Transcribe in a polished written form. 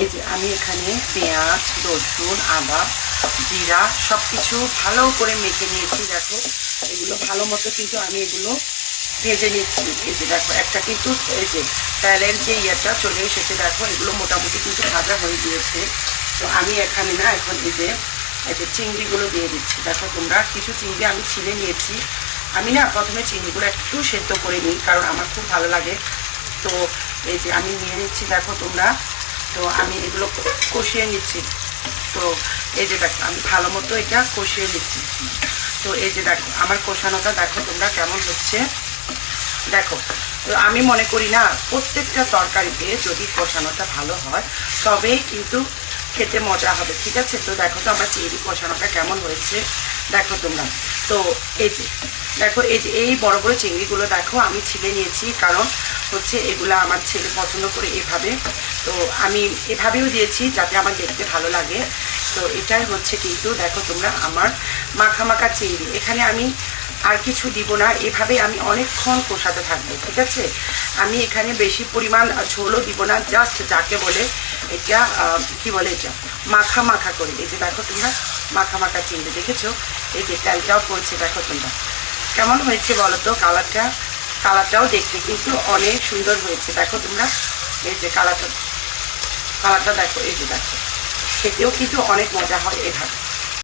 এই যে আমি এখানে পেঁয়াজ, রসুন, আদা, জিরা সব কিছু ভালো করে মেখে নিয়েছি। দেখো এগুলো ভালো মতো কিন্তু আমি এগুলো ভেজে নিচ্ছি। এই যে দেখো একটা কিন্তু এই যে তেলের যে ইয়েটা চলে এসেছে, দেখো এগুলো মোটামুটি কিন্তু ভাজা হয়ে গিয়েছে। তো আমি এখানে না এখন এই যে চিংড়িগুলো দিয়ে দিচ্ছি। দেখো তোমরা কিছু চিংড়ি আমি ছিলে নিয়েছি। আমি না প্রথমে চিংড়িগুলো একটু সেদ্ধ করে নিই, কারণ আমার খুব ভালো লাগে। তো এই যে আমি নিয়ে নিচ্ছি, দেখো তোমরা। তো আমি এগুলো কষিয়ে নিচ্ছি। তো এই যে দেখো আমি ভালো মতো এটা কষিয়ে নিচ্ছি। তো এই যে দেখো আমার কষানোটা দেখো তোমরা কেমন হচ্ছে। দেখো তো আমি মনে করি না প্রত্যেকটা তরকারিতে যদি কষানোটা ভালো হয় তবেই কিন্তু খেতে মজা হবে, ঠিক আছে? তো দেখো তো আমার চিংড়ি কষানোটা কেমন হয়েছে দেখো তোমরা। তো এই যে দেখো এই বড় বড় চিংড়িগুলো দেখো আমি ছিলে নিয়েছি, কারণ হচ্ছে এগুলো আমার ছেলে পছন্দ করে এভাবে। তো আমি এভাবেও দিয়েছি যাতে আমার দেখতে ভালো লাগে। তো এটাই হচ্ছে কিন্তু দেখো তোমরা আমার মাখা মাখা চিংড়ি। এখানে আমি আর কিছু দিব না, এভাবে আমি অনেকক্ষণ কষাতে থাকবো, ঠিক আছে? আমি এখানে বেশি পরিমাণ ঝোলও দিব না, জাস্ট যাকে বলে এটা কি বলে এটা মাখা মাখা করে। এই যে দেখো তোমরা মাখা মাখা চিংড়ি দেখেছো, এই যে তেলটাও পড়ছে। দেখো তোমরা কেমন হয়েছে বলো তো কালারটাও দেখতে কিন্তু অনেক সুন্দর হয়েছে। দেখো তোমরা এই যে কালারটা দেখো, এই যে দেখো খেতেও কিন্তু অনেক মজা হয় এভাবে।